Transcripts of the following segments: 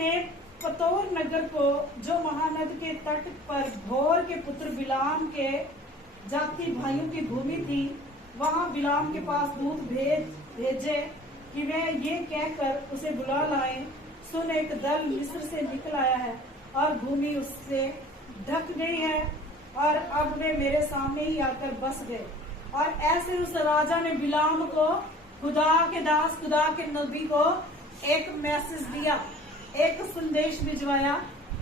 उसने पतोर नगर को, जो महानद के तट पर भोर के पुत्र बिलाम के जाति भाइयों की भूमि थी, वहां बिलाम के पास दूत भेजे कि वे ये कहकर उसे बुला लाएं, सुन एक दल मिस्र से निकल आया है और भूमि उससे ढक गई है और अब वे मेरे सामने ही आकर बस गए। और ऐसे उस राजा ने बिलाम को, खुदा के दास, खुदा के नबी को एक मैसेज दिया, एक संदेश भिजवाया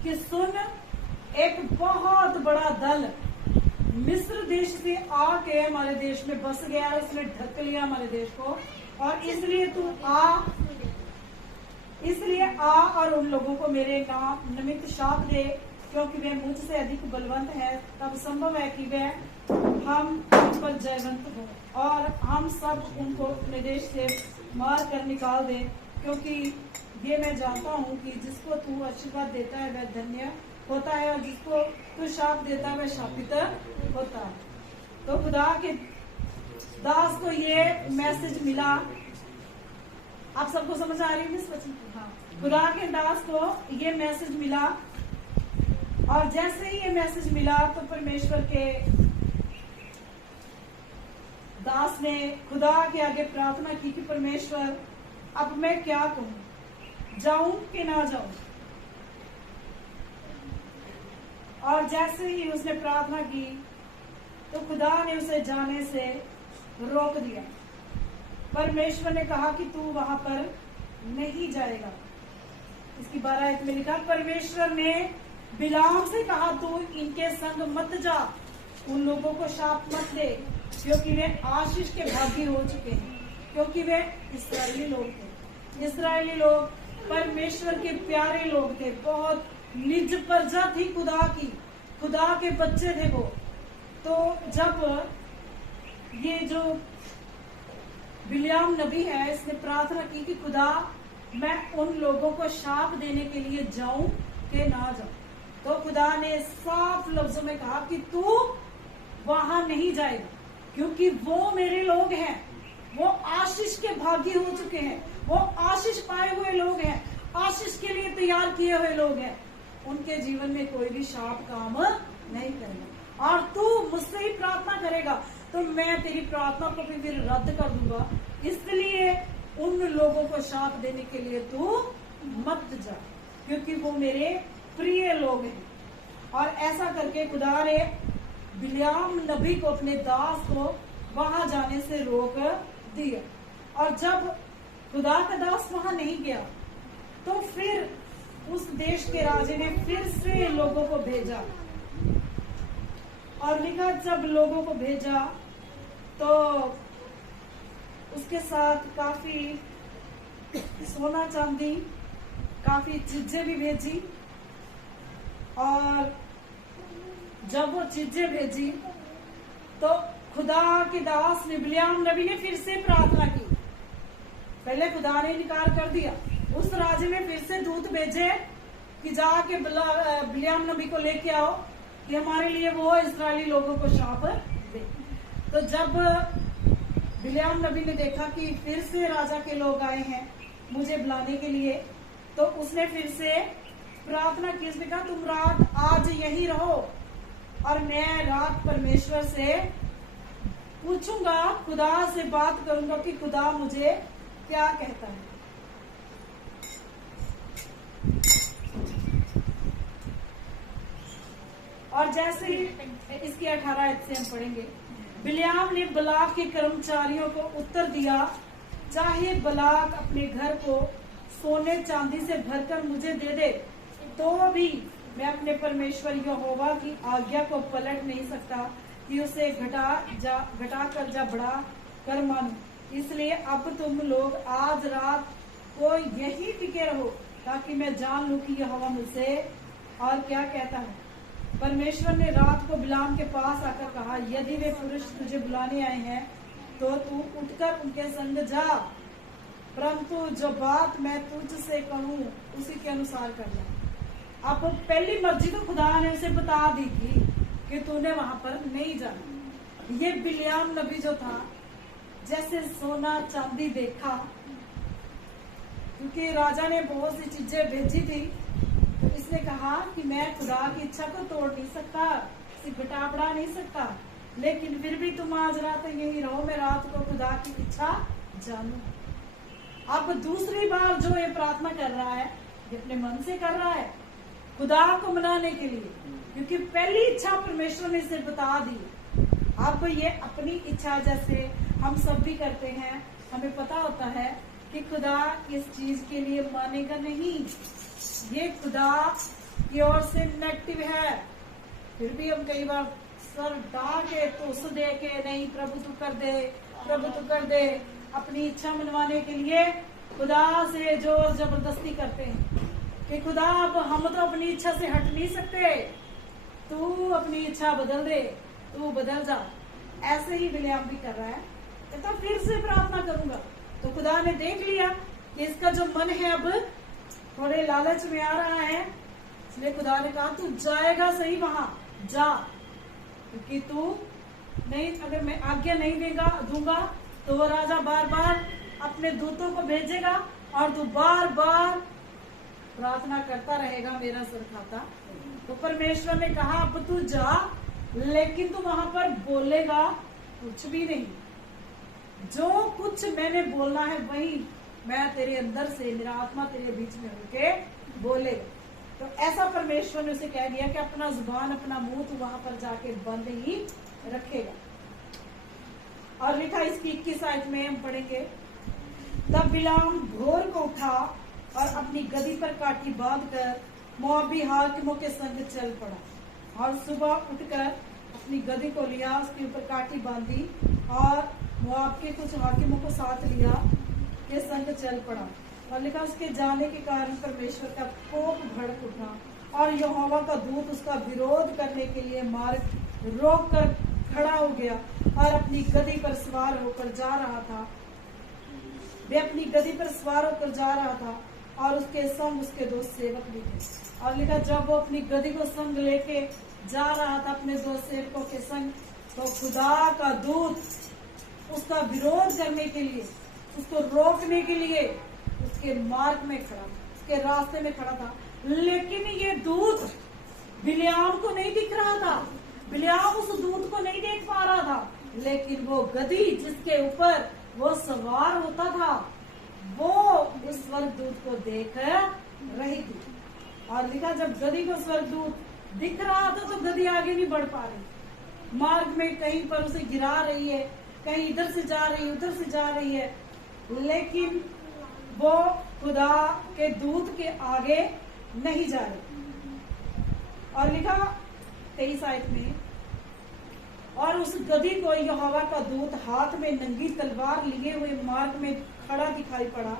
कि सुन, एक बहुत बड़ा दल मिस्र देश से आके हमारे देश में बस गया, उसने ढक लिया हमारे देश को, और इसलिए तू आ और उन लोगों को मेरे नाम निमित्त शाप दे, क्योंकि वे मुझसे अधिक बलवंत है। तब संभव है कि वे हम उन पर जयवंत हो और हम सब उनको अपने देश से मार कर निकाल दें, क्योंकि ये मैं जानता हूँ कि जिसको तू आशीर्वाद देता है वह धन्य होता है और जिसको तू शाप देता है वह शापित होता है। तो खुदा के दास को ये मैसेज मिला। आप सबको समझ आ रही है इस वचन? हाँ, खुदा के दास को ये मैसेज मिला, और जैसे ही ये मैसेज मिला तो परमेश्वर के दास ने खुदा के आगे प्रार्थना की कि परमेश्वर, अब मैं क्या कहूं, जाऊं कि ना जाऊं? और जैसे ही उसने प्रार्थना की तो खुदा ने उसे जाने से रोक दिया। परमेश्वर ने कहा कि तू वहां पर नहीं जाएगा। इसकी 12 में लिखा, परमेश्वर ने बिलाम से कहा, तू इनके संग मत जा, उन लोगों को शाप मत दे, क्योंकि वे आशीष के भागी हो चुके हैं, क्योंकि वे इस्राएली लोग थे। इस्राएली लोग परमेश्वर के प्यारे लोग थे, बहुत निज प्रजा थी खुदा की, खुदा के बच्चे थे वो। तो जब ये जो बिलाम नबी है, इसने प्रार्थना की कि खुदा, मैं उन लोगों को शाप देने के लिए जाऊं कि ना जाऊं, तो खुदा ने साफ लफ्जों में कहा कि तू वहां नहीं जाएगा, क्योंकि वो मेरे लोग हैं, वो आशीष के भागी हो चुके हैं, वो आशीष पाए हुए लोग हैं, आशीष के लिए तैयार किए हुए लोग हैं। उनके जीवन में कोई भी शाप काम नहीं करेगा, और तू मुझसे ही प्रार्थना करेगा तो मैं तेरी प्रार्थना को भी फिर रद्द कर दूंगा। इसलिए उन लोगों को शाप देने के लिए तू मत जा, क्योंकि वो मेरे प्रिय लोग हैं। और ऐसा करके खुदा ने बिलाम नबी को, अपने दास को वहां जाने से रोक दिया। और जब खुदा का दास वहां नहीं गया तो फिर उस देश के राजे ने फिर से लोगों को भेजा, और लिखा जब लोगों को भेजा तो उसके साथ काफी सोना चांदी, काफी चीजें भी भेजी। और जब वो चीजें भेजी तो खुदा के दास ने, बिलाम नबी ने फिर से प्रार्थना की। पहले खुदा ने इनकार कर दिया, उस राजे ने फिर से दूत भेजे कि जाके बिलाम नबी को लेके आओ कि हमारे लिए वो इस्राएली लोगों को शाप दे। तो जब बिलाम नबी ने देखा कि फिर से राजा के लोग आए हैं मुझे बुलाने के लिए, तो उसने फिर से प्रार्थना की। उसने कहा, तुम रात आज यहीं रहो और मैं रात परमेश्वर से पूछूंगा, खुदा से बात करूंगा कि खुदा मुझे क्या कहता है। और जैसे ही इसकी 18 से हम पढ़ेंगे, बिलाम ने बलाक के कर्मचारियों को उत्तर दिया, चाहे बलाक अपने घर को सोने चांदी से भरकर मुझे दे दे, तो भी मैं अपने परमेश्वर यहोवा की आज्ञा को पलट नहीं सकता कि उसे घटा कर जा बढ़ा कर मानूं। इसलिए अब तुम लोग आज रात को यही टिके रहो, ताकि मैं जान लूं कि यहोवा मुझसे और क्या कहता है। परमेश्वर ने रात को बिलाम के पास आकर कहा, यदि वे पुरुष तुझे बुलाने आए हैं तो तू उठकर उनके संग जा, परंतु जो बात मैं तुझसे कहूँ उसी के अनुसार करना। अब पहली मर्जी तो खुदा ने उसे बता दी थी कि तूने वहां पर नहीं जाना। ये बिलाम नबी जो था, जैसे सोना चांदी देखा क्योंकि राजा ने बहुत सी चीजें भेजी थी, तो इसने कहा कि मैं खुदा की इच्छा को तोड़ नहीं सकता, घटा बढ़ा नहीं सकता, लेकिन फिर भी तुम आज रात यही रहो, मैं रात को खुदा की इच्छा जानू। अब दूसरी बार जो ये प्रार्थना कर रहा है, ये अपने मन से कर रहा है खुदा को मनाने के लिए, क्योंकि पहली इच्छा परमेश्वर ने इसे बता दी। अब ये अपनी इच्छा, जैसे हम सब भी करते हैं, हमें पता होता है कि खुदा इस चीज के लिए मानेगा नहीं, ये खुदा की ओर से नेगेटिव है। फिर भी हम कई बार सर डाल के तो दे के, नहीं प्रभु तू कर दे, प्रभु तू कर दे, अपनी इच्छा मनवाने के लिए खुदा से जोर जबरदस्ती करते हैं कि खुदा अब हम तो अपनी इच्छा से हट नहीं सकते, तू अपनी इच्छा बदल दे, तू बदल जा। ऐसे ही बिलियाम भी कर रहा है, कहता फिर से प्रार्थना करूंगा। तो खुदा ने देख लिया कि इसका जो मन है अब थोड़े लालच में आ रहा है, इसलिए खुदा ने कहा तू जाएगा सही वहां जा, क्योंकि तू नहीं, अगर मैं आज्ञा नहीं दूंगा तो वो राजा बार बार अपने दूतों को भेजेगा और तू बार बार प्रार्थना करता रहेगा, मेरा सर खाता। तो परमेश्वर ने कहा अब तू जा, लेकिन तू वहां पर बोलेगा कुछ भी नहीं, जो कुछ मैंने बोलना है वही मैं तेरे अंदर से, मेरा आत्मा तेरे बीच में होके बोलेगा। तो ऐसा परमेश्वर ने उसे कह दिया कि अपना जुबान, अपना मुंह तू वहां पर जाके बंद ही रखेगा। और लिखा इसकी 21 आयत में हम पढ़ेंगे, तब बिलाम भोर को उठा और अपनी गदी पर काठी बांधकर मोआबी हाकिमों के संग चल पड़ा, और सुबह उठकर अपनी गदी को लिया, उसके ऊपर काठी बांधी और मोआब के कुछ हाकिमों को साथ लिया के संग चल पड़ा। और लिखा उसके जाने के कारण परमेश्वर का कोप भड़क उठा और यहोवा का दूत उसका विरोध करने के लिए मार्ग रोक कर खड़ा हो गया और अपनी गदी पर सवार होकर जा रहा था। वे अपनी गदी पर सवार होकर जा रहा था और उसके संग उसके दो सेवक भी थे। और लिखा जब वो अपनी गदी को संग लेके जा रहा था अपने दो सेवकों के संग, तो खुदा का दूत उसका विरोध करने के लिए, उसको रोकने के लिए उसके मार्ग में खड़ा, उसके रास्ते में खड़ा था। लेकिन ये दूत बिलियाम को नहीं दिख रहा था, बिलियाम उस दूत को नहीं देख पा रहा था, लेकिन वो गदी जिसके ऊपर वो सवार होता था वो उस स्वर्गदूत को देख रही थी। और लिखा जब गदी को स्वर्गदूत दिख रहा था तो गदी आगे नहीं बढ़ पा रही, मार्ग में कहीं पर उसे गिरा रही है, कहीं इधर से जा रही है, उधर से जा रही है, लेकिन वो खुदा के दूत के आगे नहीं जा रही। और लिखा 23 आयत में, और उस गधी को यहोवा का दूत हाथ में नंगी तलवार लिए हुए मार्ग में खड़ा दिखाई पड़ा।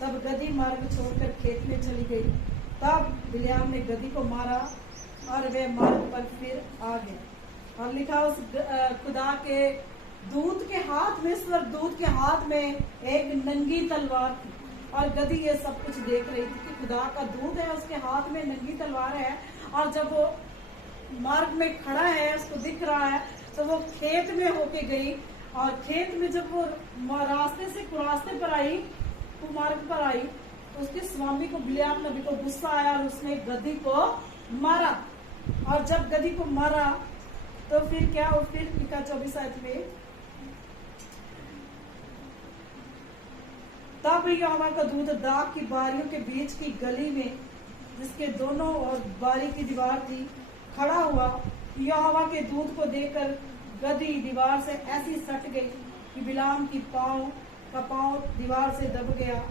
तब गधी मार्ग छोड़कर खेत में चली गई। तब बिलियाम ने गधी को मारा और वे मार्ग पर फिर आ गए। और लिखा उस खुदा के दूत के हाथ में, स्वर्गदूत के हाथ में एक नंगी तलवार थी और गधी ये सब कुछ देख रही थी कि खुदा का दूत है, उसके हाथ में नंगी तलवार है। और जब वो मार्ग में खड़ा है, उसको दिख रहा है, तो वो खेत में होके गई। और खेत में जब वो रास्ते पर आई, वो मार्ग पर आई, तो उसके स्वामी को, बिलियाम नबी को गुस्सा आया और उसने गधी को मारा। और जब गधी को मारा तो फिर क्या, और फिर लिखा 24 आयत में, तब यहोवा का दूत दाख की बारियों के बीच की गली में, जिसके दोनों ओर बारी की दीवार थी, खड़ा हुआ। यहोवा के दूत को देखकर गधी दीवार से ऐसी सट गई कि बिलाम की का पांव दीवार से दब गया।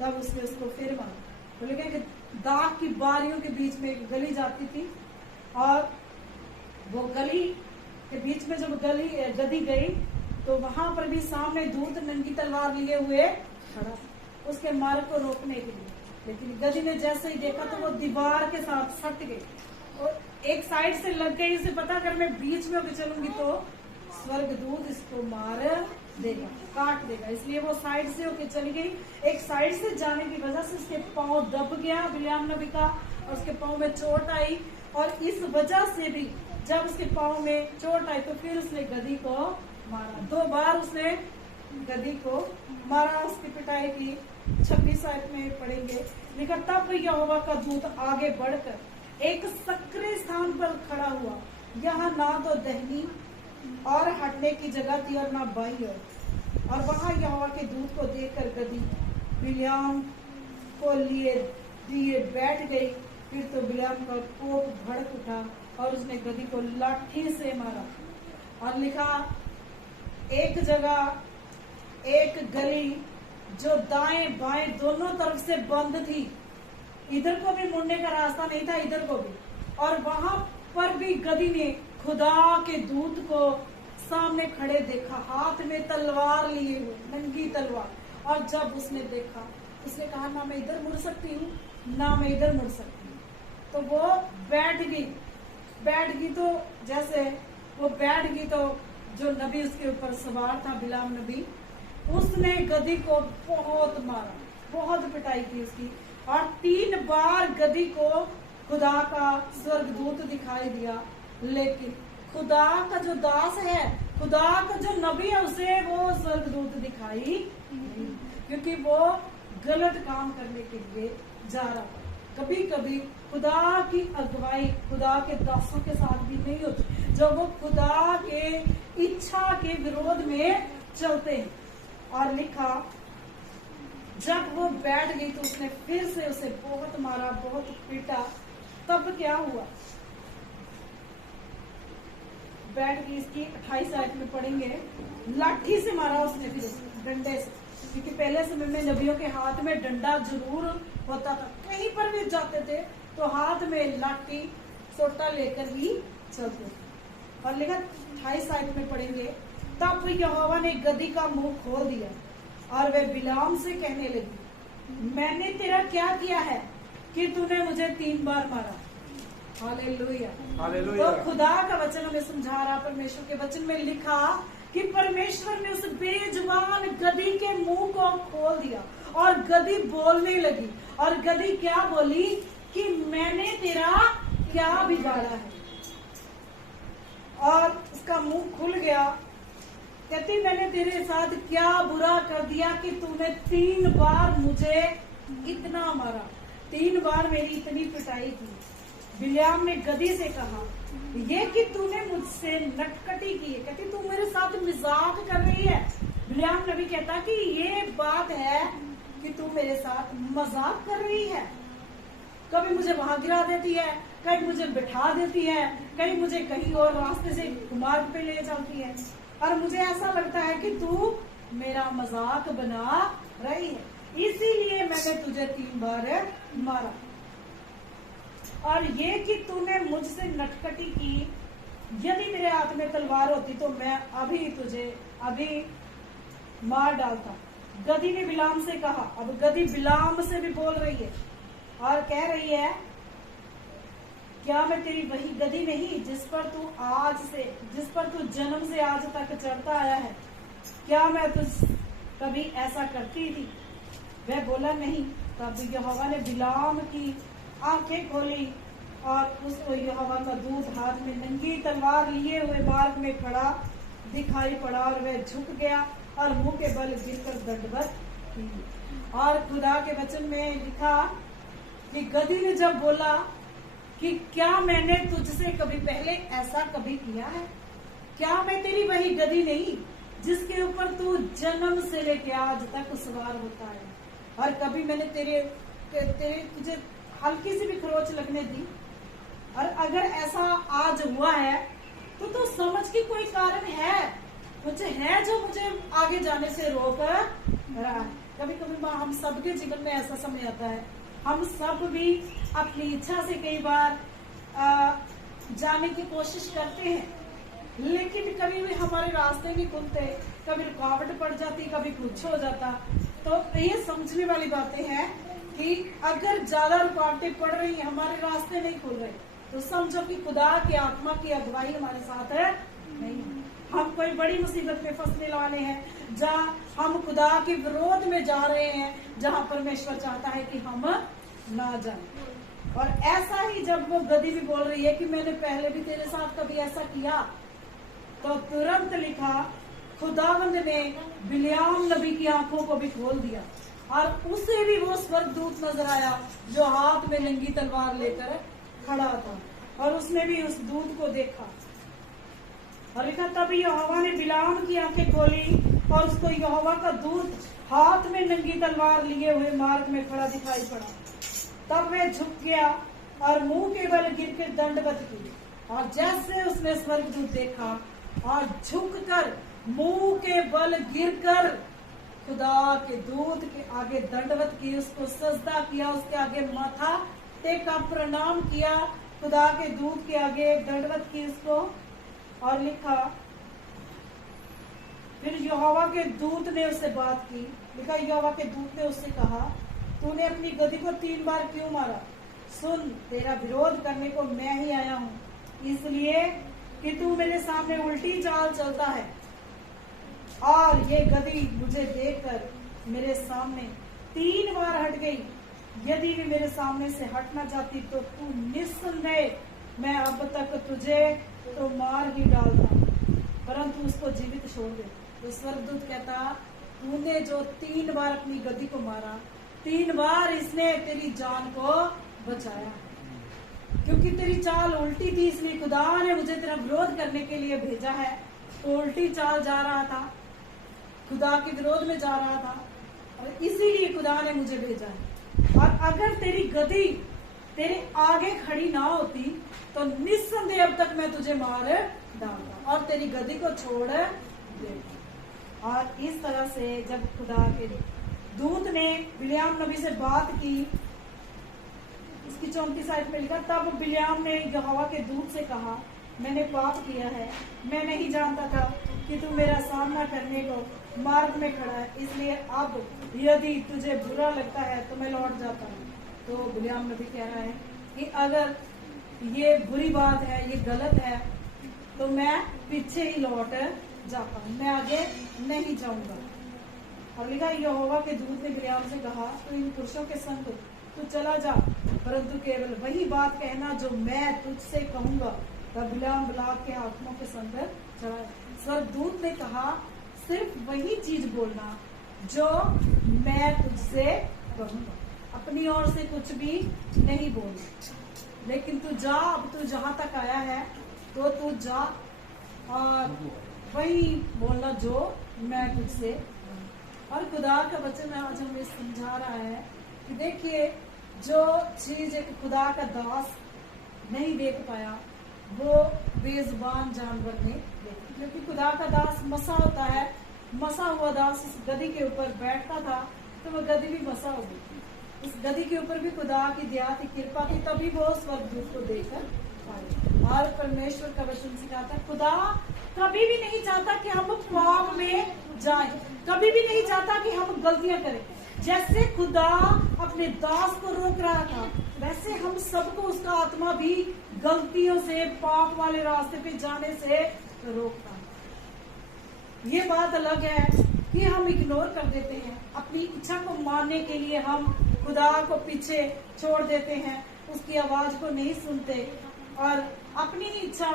तब उसने उसको फिर मारा। तो लिखा कि दाख की बारियों के बीच में एक गली जाती थी और वो गली के बीच में जब गधी गई तो वहां पर भी सामने दूत नंगी तलवार लिए हुए खड़ा, उसके मार्ग को रोकने के लिए। लेकिन गधी ने जैसे ही देखा तो वो दीवार के साथ सट गई और एक साइड से लग गई। इसे पता कर मैं बीच में होकर चलूंगी तो स्वर्गदूत इसको मार देगा, काट देगा, इसलिए वो साइड से होकर चली गई। एक साइड से जाने की वजह से उसके पांव दब गया बिलियाम नबी का और उसके पांव में चोट आई। और इस वजह से भी जब उसके पांव में चोट आई तो फिर उसने गधी को मारा। 2 बार उसने गधी को मारा, उसकी पिटाई की 26 आयत में पढ़ेंगे, लिखा तब यहोवा का दूत आगे बढ़कर एक सक्रिय स्थान पर खड़ा हुआ, यहाँ ना तो दहनी और हटने की जगह थी और ना बाईं ओर। और वहां यहोवा के दूत को देखकर गदही बिल्याम को लिए दिए बैठ गई। फिर तो बिल्याम का कोप भड़क उठा और उसने गदही को लाठी से मारा। और लिखा एक जगह एक गली जो दाएं बाएं दोनों तरफ से बंद थी, इधर को भी मुड़ने का रास्ता नहीं था, इधर को भी, और वहां पर भी गदही ने खुदा के दूत को सामने खड़े देखा, हाथ में तलवार लिए हुए, नंगी तलवार। और जब उसने देखा, उसने कहा ना मैं इधर मुड़ सकती हूँ ना मैं इधर मुड़ सकती हूँ। तो वो बैठ गई तो जैसे वो बैठ गई तो जो नबी उसके ऊपर सवार था, बिलाम नबी, उसने गदही को बहुत मारा, बहुत पिटाई की उसकी। और 3 बार गदही को खुदा का स्वर्गदूत दिखाई दिया, लेकिन खुदा का जो दास है, खुदा का जो नबी है, उसे वो स्वर्गदूत दिखाई नहीं, क्योंकि वो गलत काम करने के लिए जा रहा था। कभी कभी खुदा की अगुवाई खुदा के दासों के साथ भी नहीं होती, जब वो खुदा के इच्छा के विरोध में चलते हैं। और लिखा जब वो बैठ गई तो उसने फिर से उसे बहुत मारा, बहुत पीटा। तब क्या हुआ, बैठ गई, इसकी 28 आयत में पढ़ेंगे, लाठी से मारा उसने, फिर डंडे से, क्योंकि पहले समय में नबियों के हाथ में डंडा जरूर होता था, कहीं पर भी जाते थे तो हाथ में लाठी सोटा लेकर ही चलते थे। और लिखा 28 आयत में पढ़ेंगे, तब यहोवा ने गदही का मुंह खोल दिया और वह बिलाम से कहने लगी, मैंने तेरा क्या किया है कि तूने मुझे 3 बार मारा। हालेलुया। तो खुदा का वचन हमें समझा रहा, परमेश्वर के वचन में लिखा कि परमेश्वर ने उस बेजुबान गदही के मुंह को खोल दिया और गदही बोलने लगी। और गदही क्या बोली कि मैंने तेरा क्या बिगाड़ा है, और उसका मुंह खुल गया। कहती मैंने तेरे साथ क्या बुरा कर दिया कि तूने 3 बार मुझे इतना मारा, 3 बार मेरी इतनी पिटाई की। बिल्याम ने गदही से कहा, ये कि तूने मुझसे नटखटी की है। कहती तू मेरे साथ मजाक कर रही है। बिल्याम नबी कहता कि ये बात है कि तू मेरे साथ मजाक कर रही है। कभी मुझे वहां गिरा देती है, कहीं मुझे बिठा देती है, कहीं मुझे कहीं और रास्ते से मार्ग पे ले जाती है, और मुझे ऐसा लगता है कि तू मेरा मजाक बना रही है, इसीलिए मैंने तुझे 3 बार मारा। और ये कि तूने मुझसे नटखटी की, यदि मेरे हाथ में तलवार होती तो मैं अभी तुझे मार डालता। गदही ने बिलाम से कहा, अब गदही बिलाम से भी बोल रही है और कह रही है, क्या मैं तेरी वही गदही नहीं जिस पर तू जन्म से आज तक चढ़ता आया है? क्या मैं तुझ कभी ऐसा करती थी? वह बोला नहीं। तब यहोवा ने बिलाम की आंखें खोली और उसको यहोवा का दूत हाथ में नंगी तलवार लिए हुए मार्ग में खड़ा दिखाई पड़ा, और वह झुक गया और मुंह के बल गिरकर दंडवत की। और खुदा के वचन में लिखा कि गदही ने जब बोला कि क्या मैंने तुझसे कभी पहले ऐसा कभी किया है? क्या मैं तेरी वही गदही नहीं जिसके ऊपर तू जन्म से लेके आज तक सवार होता है? और कभी मैंने तुझे हल्की सी भी खरोच लगने दी? और अगर ऐसा आज हुआ है तो तू समझ कि कोई कारण है, कुछ है जो मुझे आगे जाने से रोक रहा है। कभी कभी हम सबके जीवन में ऐसा समय आता है, हम सब भी अपनी इच्छा से कई बार जाने की कोशिश करते हैं, लेकिन कभी भी हमारे रास्ते नहीं खुलते, कभी रुकावट पड़ जाती, कभी कुछ हो जाता। तो ये समझने वाली बातें हैं कि अगर ज्यादा रुकावटें पड़ रही हैं, हमारे रास्ते नहीं खुल रहे, तो समझो कि खुदा की आत्मा की अगुवाई हमारे साथ है नहीं। हम कोई बड़ी मुसीबत में फंसने वाले हैं, जहाँ हम खुदा के विरोध में जा रहे हैं, जहाँ परमेश्वर चाहता है कि हम ना जाएं। और ऐसा ही जब वो गदही भी बोल रही है कि मैंने पहले भी तेरे साथ कभी ऐसा किया, तो तुरंत लिखा खुदावंद ने बिल्याम नबी की आंखों को भी खोल दिया और उसे भी वो स्वर्गदूत नजर आया जो हाथ में नंगी तलवार लेकर खड़ा था, और उसने भी उस दूत को देखा। और लिखा, तब यहोवा ने बिलाम की आंखें खोली और उसको यहोवा का दूत हाथ में नंगी तलवार लिए हुए मार्ग में खड़ा दिखाई पड़ा। तब वह झुक गया और मुंह के बल गिर के दंडवत की, और जैसे उसने स्वर्गदूत देखा और झुककर मुंह के बल गिरकर खुदा के दूत के आगे दंडवत की, उसको सजदा किया, उसके आगे माथा टेका, प्रणाम किया, खुदा के दूत के आगे दंडवत की उसको। और लिखा, फिर यहोवा के दूत ने उससे बात की। लिखा, यहोवा के दूत ने उससे कहा, तूने अपनी गदही को 3 बार क्यों मारा? सुन, तेरा विरोध करने को मैं ही आया हूँ, इसलिए कि तू मेरे सामने उल्टी चाल चलता है, और ये गदही मुझे देखकर मेरे सामने 3 बार हट गई। यदि भी मेरे सामने से हटना चाहती तो तू निस्संदेह, मैं अब तक तुझे तो मार ही डालता, परंतु उसको जीवित छोड़ दे। तो स्वर्गदूत कहता, तूने जो 3 बार अपनी गदही को मारा, 3 बार इसने तेरी जान को बचाया, क्योंकि तेरी चाल उल्टी थी, इसलिए खुदा ने मुझे तेरा विरोध करने के लिए भेजा है। तो उल्टी चाल जा रहा था, खुदा के विरोध में जा रहा था, और इसीलिए खुदा ने मुझे भेजा है। और अगर तेरी गदही तेरे आगे खड़ी ना होती तो निस्संदेह अब तक मैं तुझे मार डालता और तेरी गदही को छोड़ देता। और इस तरह से जब खुदा के दूत ने बिलियाम नबी से बात की, इसकी 34 आयत में लिखा, तब बिलियाम ने यहोवा के दूत से कहा, मैंने पाप किया है, मैं नहीं जानता था कि तू मेरा सामना करने को मार्ग में खड़ा है, इसलिए अब यदि तुझे बुरा लगता है तो मैं लौट जाता हूँ। तो बिलियाम नबी कह रहा है कि अगर ये बुरी बात है, ये गलत है, तो मैं पीछे ही लौट जाता हूँ, मैं आगे नहीं जाऊंगा। और लिखा, यहोवा के दूत ने बिलियाम से कहा, तो इन पुरुषों के संग तू चला जा, परंतु केवल वही बात कहना जो मैं तुझसे कहूंगा। तब बिलियाम बालाक के हाकिमों के संग चला। स्वर्गदूत ने कहा, सिर्फ वही चीज बोलना जो मैं तुझसे कहूंगा, अपनी ओर से कुछ भी नहीं बोलना, लेकिन तू जा, अब तू जहां तक आया है तो तू जा और वही बोलना जो मैं तुझसे। और खुदा का वचन आज हमें समझा रहा है कि देखिए, जो चीज एक खुदा का दास नहीं देख पाया वो बेजुबान जानवर ने देखी, क्योंकि खुदा का दास मसा होता है, मसा हुआ दास उस गदही के ऊपर बैठता था तो वह गदही भी मसा हो गई। उस गदही के ऊपर भी खुदा की दया की कृपा थी, तभी वो स्वर्गदूत को देखकर पाए। और परमेश्वर का वचन सिखाता, खुदा कभी भी नहीं चाहता कि हम पाप में जाएं, कभी भी नहीं चाहता कि हम गलतियां करें। जैसे खुदा अपने दास को रोक रहा था, वैसे हम सबको उसका आत्मा भी गलतियों से, पाप वाले रास्ते पे जाने से रोकता है। ये बात अलग है कि हम इग्नोर कर देते हैं, अपनी इच्छा को मानने के लिए हम खुदा को पीछे छोड़ देते हैं, उसकी आवाज को नहीं सुनते और अपनी इच्छा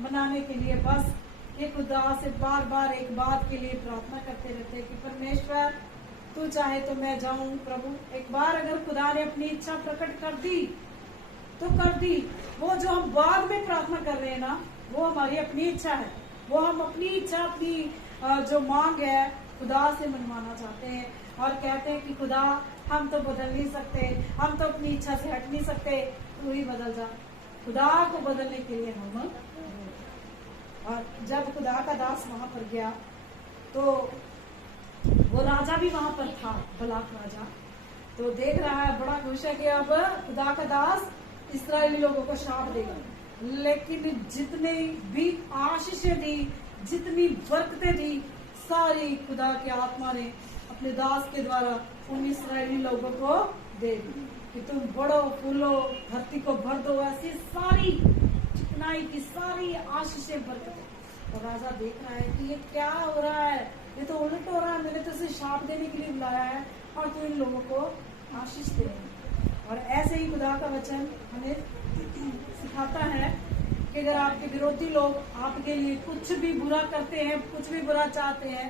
बनाने के लिए बस ये खुदा से बार बार एक बात के लिए प्रार्थना करते रहते हैं कि परमेश्वर तू चाहे तो मैं जाऊं। प्रभु, एक बार अगर खुदा ने अपनी इच्छा प्रकट कर दी तो कर दी। वो जो हम बाद में प्रार्थना कर रहे हैं ना, वो हमारी अपनी इच्छा है, वो हम अपनी इच्छा, अपनी जो मांग है खुदा से मनवाना चाहते हैं और कहते हैं कि खुदा हम तो बदल नहीं सकते, हम तो अपनी इच्छा से हट नहीं सकते, तू ही बदल जा। खुदा को बदलने के लिए हम, और जब खुदा का दास वहां पर गया तो वो राजा भी वहां पर था, बलाक राजा, तो देख रहा है, बड़ा खुश है कि अब खुदा का दास इस्राएली लोगों को शाप देगा। लेकिन जितने भी आशीषें दी, जितनी बरकतें दी, सारी खुदा की आत्मा ने अपने दास के द्वारा उन इस्राएली लोगों को दे दी कि तुम बढ़ो फूलो, धरती को भर दो। ऐसी सारी चिकनाई की सारी आशीषें, बरकतें। तो राजा देख रहा है कि ये क्या हो रहा है, ये तो उल्ट हो रहा है, मैंने तो इसे शाप देने के लिए बुलाया है और तू इन लोगों को आशीष दे रहा है। और ऐसे ही खुदा का वचन हमें सिखाता है कि अगर आपके विरोधी लोग आपके लिए कुछ भी बुरा करते हैं, कुछ भी बुरा चाहते हैं,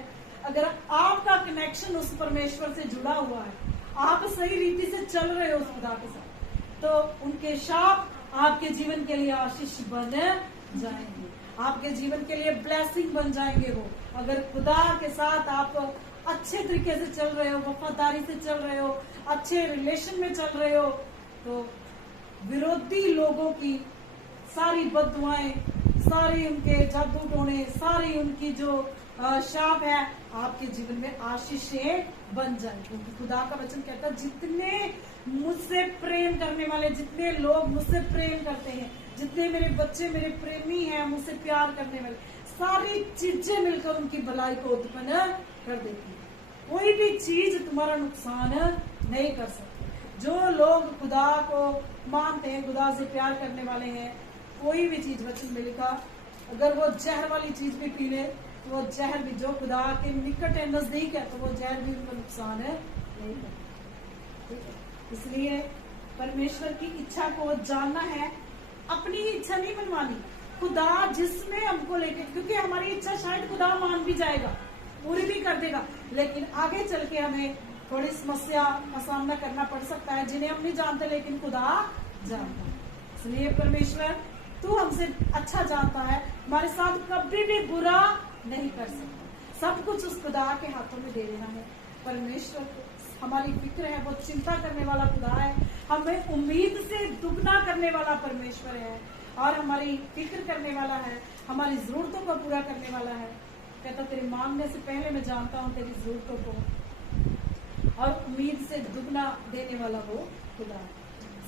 अगर आपका कनेक्शन उस परमेश्वर से जुड़ा हुआ है, आप सही रीति से चल रहे हो उस खुदा के साथ, तो उनके शाप आपके जीवन के लिए आशीष बन जाएंगे, आपके जीवन के लिए ब्लेसिंग बन जाएंगे वो। अगर खुदा के साथ आप अच्छे तरीके से चल रहे हो, वफादारी से चल रहे हो, अच्छे रिलेशन में चल रहे हो, तो विरोधी लोगों की सारी बददुआएं, सारी उनके जादू टोने, सारी उनकी जो शाप है, आपके जीवन में आशीषें बन जाए। क्योंकि खुदा का वचन कहता है, जितने मुझसे प्रेम करने वाले, जितने लोग मुझसे प्रेम करते हैं, जितने मेरे बच्चे मेरे प्रेमी हैं, मुझसे प्यार करने वाले, सारी चीजें मिलकर उनकी भलाई को उत्पन्न कर देती है। कोई भी चीज तुम्हारा नुकसान नहीं कर सकती। जो लोग खुदा को मानते हैं, खुदा से प्यार करने वाले हैं, कोई भी चीज, वचन में लिखा, अगर वो जहर वाली चीज भी पी ले, तो वो जहर भी, जो खुदा के निकट है, नजदीक है, तो वो जहर भी उनको नुकसान नहीं करता। ठीक है, इसलिए परमेश्वर की इच्छा को जानना है, अपनी इच्छा नहीं मनवानी, खुदा जिसमें हमको लेके, क्योंकि हमारी इच्छा शायद खुदा मान भी जाएगा, पूरी भी कर देगा, लेकिन आगे चल के हमें थोड़ी समस्या का सामना करना पड़ सकता है, जिन्हें हम नहीं जानते लेकिन खुदा जानता है। इसलिए परमेश्वर, तू हमसे अच्छा जानता है, हमारे साथ कभी भी बुरा नहीं कर सकता, सब कुछ उस खुदा के हाथों में दे देना है। परमेश्वर को हमारी फिक्र है, वो चिंता करने वाला खुदा है, हमें उम्मीद से दुगना करने वाला परमेश्वर है, और हमारी फिक्र करने वाला है, हमारी जरूरतों को पूरा करने वाला है। कहता, तेरे मांगने से पहले मैं जानता हूँ तेरी जरूरतों को, और उम्मीद से दुगना देने वाला वो खुदा।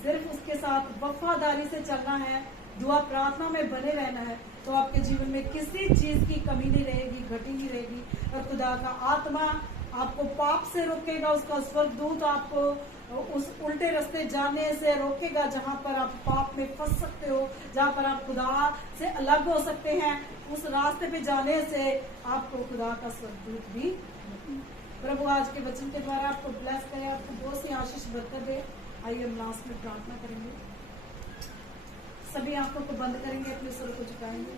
सिर्फ उसके साथ वफादारी से चलना है, दुआ प्रार्थना में बने रहना है, तो आपके जीवन में किसी चीज की कमी नहीं रहेगी, घटी नहीं रहेगी। और खुदा का आत्मा आपको पाप से रोकेगा, उसका स्वर्गदूत आपको उस उल्टे रास्ते जाने से रोकेगा, जहां पर आप पाप में फंस सकते हो, जहां पर आप खुदा से अलग हो सकते हैं, उस रास्ते पे जाने से आपको खुदा का स्वर्गदूत भी। प्रभु आज के वचन के द्वारा आपको ब्लेस करे, आपको बहुत सी आशीष बरकत दे। आइए हम लास्ट में प्रार्थना करेंगे, सभी आंखों को बंद करेंगे, अपने सर को झुकाएंगे।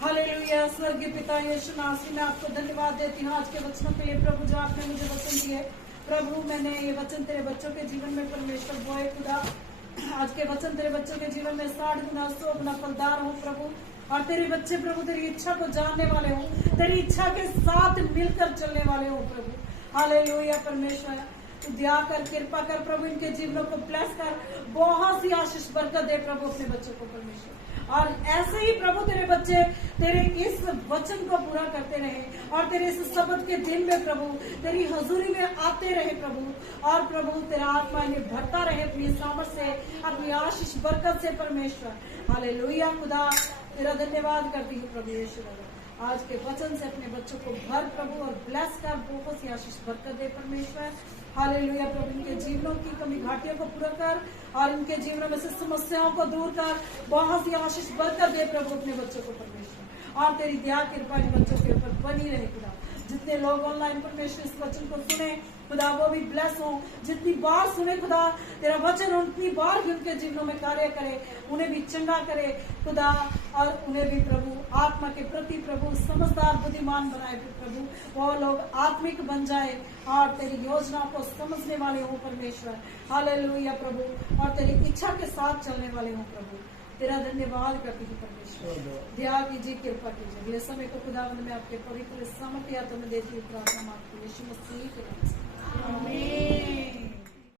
हालेलुया। स्वर्गीय पिता यीशु नासरी, मैं आपको धन्यवाद देती हूँ आज के वचनों के लिए प्रभु, जो आपने मुझे वचन दिए। प्रभु, मैंने ये वचन तेरे बच्चों के जीवन में परमेश्वर बोए खुदा, आज के वचन तेरे बच्चों के जीवन में 60 गुना 100 गुना फलदार हो प्रभु, और तेरे बच्चे प्रभु तेरी इच्छा को जानने वाले हो, तेरी इच्छा के साथ मिलकर चलने वाले हो प्रभु। हालेलुया। परमेश्वर, तू दया कर, कृपा कर प्रभु, इनके जीवनों को ब्लेस कर, बहुत सी आशीष बरकत दे प्रभु अपने बच्चों को परमेश्वर। और ऐसे ही प्रभु तेरे बच्चे तेरे इस वचन को पूरा करते रहे, और तेरे इस शब्द के दिन में प्रभु तेरी हजूरी में आते रहे प्रभु, और प्रभु तेरा आत्मा इन्हें भरता रहे अपनी सामर्थ से, अपनी आशीष बरकत से परमेश्वर। हालेलुया। खुदा तेरा धन्यवाद करती हूँ प्रभु यीशु, आज के वचन से अपने बच्चों को भर प्रभु, और ब्लेस कर, बहुत सी आशीष बरकत दे परमेश्वर। हालेलुया। प्रभु इनके जीवनों की कमी घाटियों को पूरा कर, और इनके जीवनों में से समस्याओं को दूर कर, बहुत सी आशीष बरकत दे प्रभु अपने बच्चों को परमेश्वर, और तेरी दया कृपा इन बच्चों के ऊपर बनी रहे खुदा। जितने लोग ऑनलाइन परमेश्वर इस वचन को सुने खुदा, वो भी ब्लेस हो, जितनी बार सुने खुदा तेरा वचन, उतनी बार भी उनके जीवनों में कार्य करे, उन्हें भी चंगा करे खुदा, और उन्हें भी प्रभु आत्मा के प्रति प्रभु समझदार बुद्धिमान बनाए प्रभु, वो लोग आत्मिक बन जाए और तेरी योजना को समझने वाले हो परमेश्वर। हालेलुया प्रभु, और तेरी इच्छा के साथ चलने वाले हो प्रभु। तेरा धन्यवाद करती हूँ परमेश्वर, दया कीजिए, कृपा कीजिए। अगले समय को खुदावंद में आपके पवित्र सामर्थ्य हाथों में देती हूँ, प्रार्थना आपको यीशु मसीह के नाम से, आमीन।